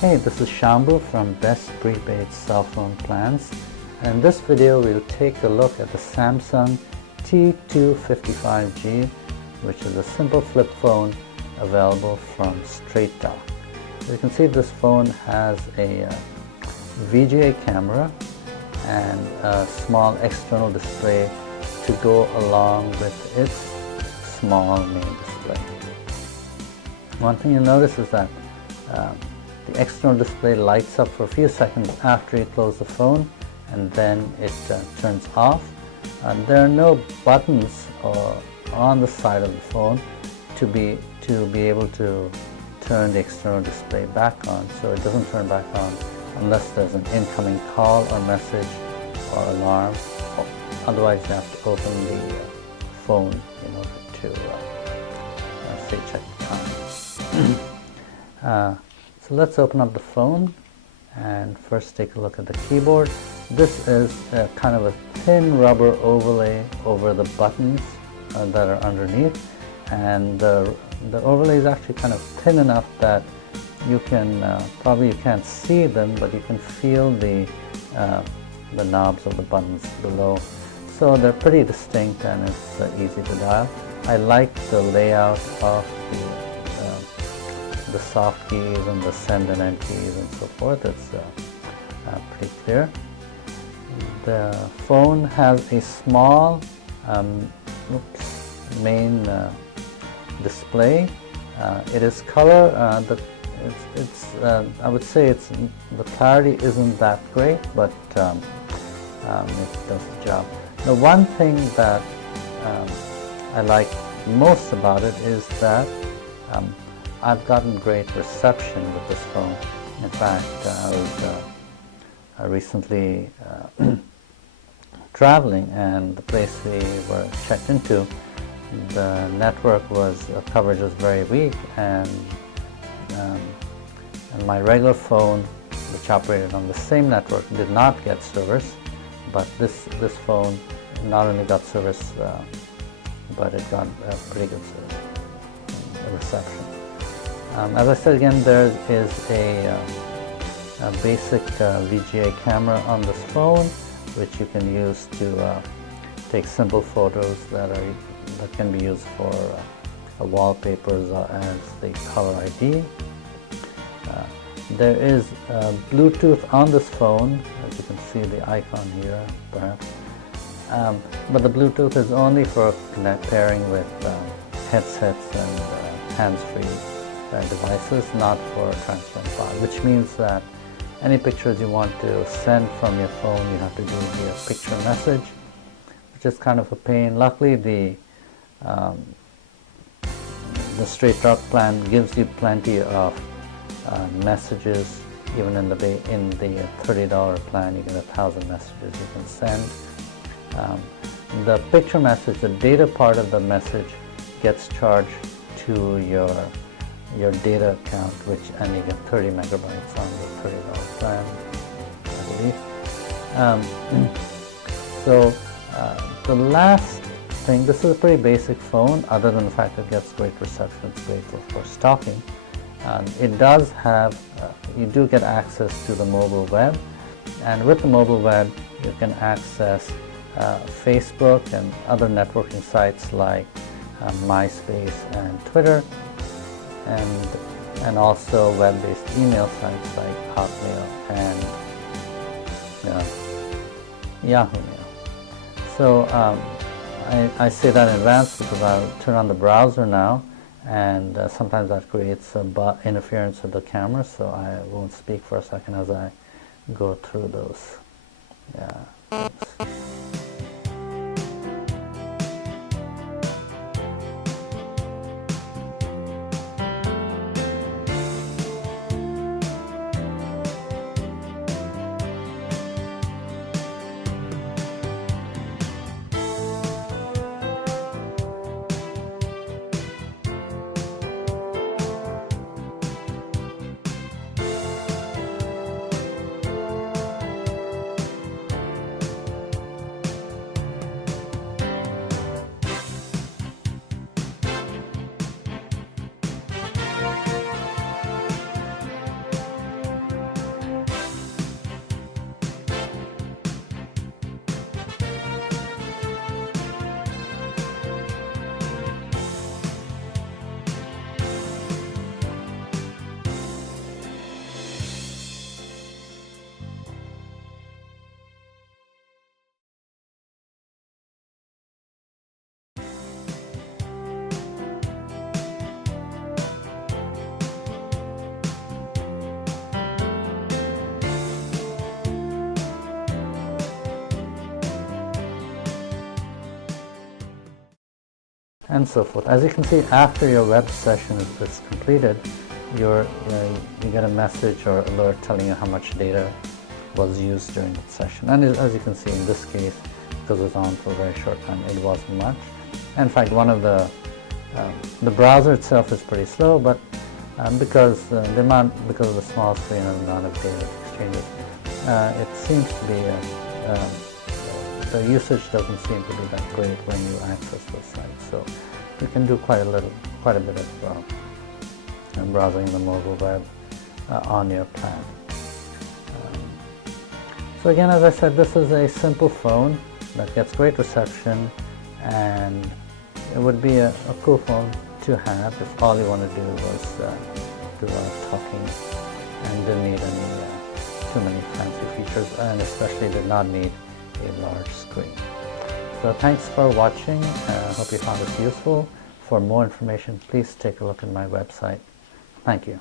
Hey, this is Shambhu from Best Prepaid Cell Phone Plans. And in this video, we'll take a look at the Samsung T255g, which is a simple flip phone available from Straight Talk. You can see this phone has a VGA camera and a small external display to go along with its small main display. One thing you'll notice is that the external display lights up for a few seconds after you close the phone, and then it turns off. There are no buttons on the side of the phone to be able to turn the external display back on, so it doesn't turn back on unless there's an incoming call or message or alarm. Otherwise, you have to open the phone in order to say check the time. So let's open up the phone and first take a look at the keyboard. This is kind of a thin rubber overlay over the buttons that are underneath, and the overlay is actually kind of thin enough that you can probably you can't see them, but you can feel the knobs of the buttons below. So they're pretty distinct and it's easy to dial. I like the layout of the soft keys and the send and end keys and so forth. It's pretty clear. The phone has a small main display. It is color. I would say the clarity isn't that great, but it does the job. The one thing that I like most about it is that I've gotten great reception with this phone. In fact, I was recently traveling, and the place we were checked into, the network coverage was very weak, and my regular phone, which operated on the same network, did not get service. But this phone not only got service, but it got a pretty good reception. As I said again, there is a basic VGA camera on this phone, which you can use to take simple photos that can be used for wallpapers as the caller ID. There is Bluetooth on this phone, as you can see the icon here, perhaps. But the Bluetooth is only for pairing with headsets and hands-free devices, not for transferring file, which means that any pictures you want to send from your phone, you have to do via picture message, which is kind of a pain. Luckily, the Straight Talk plan gives you plenty of messages. Even in the $30 plan, you get 1,000 messages you can send. The picture message, the data part of the message, gets charged to your data account, and you get 30 megabytes on the $30 plan, I believe. So the last thing, this is a pretty basic phone, other than the fact that it gets great reception. It's great for stalking. It does have, you do get access to the mobile web, and with the mobile web you can access Facebook and other networking sites like MySpace and Twitter, and also web-based email sites like Hotmail and Yahoo Mail. So I say that in advance because I'll turn on the browser now, and sometimes that creates interference with the camera, so I won't speak for a second as I go through those. Thanks. and so forth. As you can see, after your web session is completed, you get a message or alert telling you how much data was used during the session. And as you can see, in this case, because it was on for a very short time, it wasn't much. In fact, one of the browser itself is pretty slow, but because of the small screen and the amount of data exchanges, it seems to be the usage doesn't seem to be that great when you access the site. So you can do quite a bit of browsing the mobile web on your plan. So again, as I said, this is a simple phone that gets great reception, and it would be a cool phone to have if all you want to do was do a lot of talking and didn't need too many fancy features, and especially did not need a large screen. So thanks for watching. I hope you found this useful. For more information, please take a look at my website. Thank you.